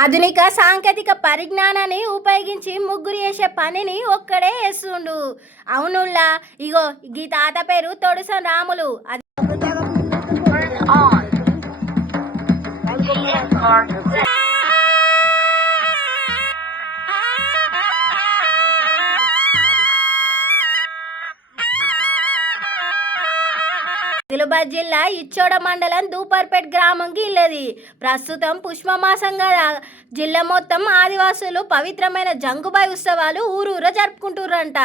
ఆధునిక సాంకేతిక పరిజ్ఞానాన్ని ఉపయోగించి ముగ్గురు చేసే పనిని ఒక్కడే చేస్తుండు. అవునుల్లా? ఇగో గీ తాత పేరు తొడుస రాములు. అది ఆదిలాబాద్ జిల్లా ఇచ్చోడ మండలం దూపర్పేట్ గ్రామం గిల్లది. ప్రస్తుతం పుష్పమాసం కదా జిల్లా మొత్తం ఆదివాసులు పవిత్రమైన జంగుబాయి ఉత్సవాలు ఊరూర జరుపుకుంటుర్రంట.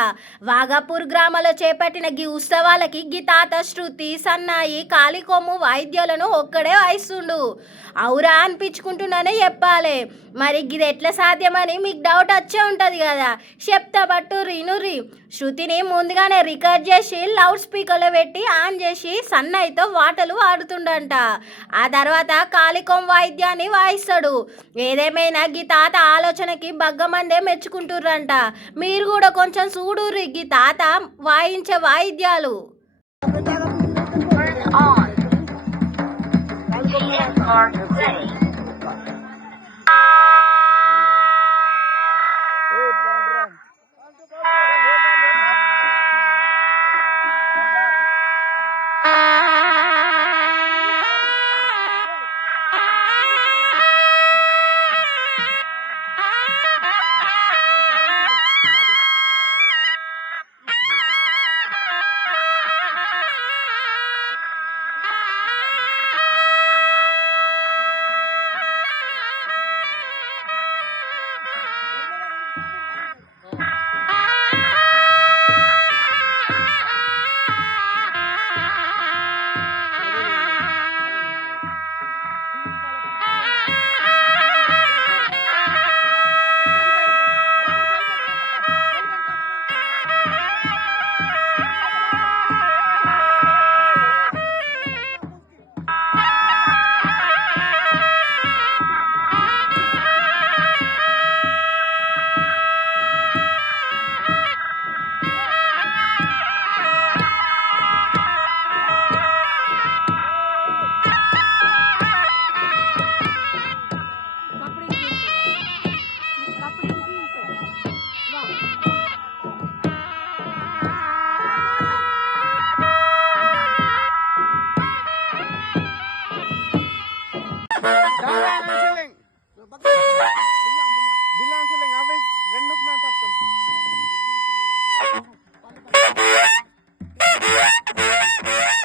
వాగాపూర్ గ్రామంలో చేపట్టిన గీ ఉత్సవాలకి గీ తాత శృతి సన్నాయి కాళికోము వాయిద్యాలను ఒక్కడే వాయిస్తుండు. అవురా అనిపించుకుంటున్నానే చెప్పాలి. మరి ఇది ఎట్లా సాధ్యమని మీకు డౌట్ వచ్చే ఉంటుంది కదా చెప్తా పట్టు రినురి శృతిని ముందుగానే రికార్డ్ చేసి లౌడ్ స్పీకర్లో పెట్టి ఆన్ చేసి సన్న అన్నయ్యతో వాటలు వాడుతుండంట ఆ తర్వాత కాలికొం వాయిద్యాన్ని వాయిస్తాడు. ఏదేమైనా గీ తాత ఆలోచనకి బగ్గమందే మెచ్చుకుంటుర్రంట. మీరు కూడా కొంచెం చూడుర్రి గీ తాత వాయించే వాయిద్యాలు. Dalam siling. Bilang, bilang. Bilang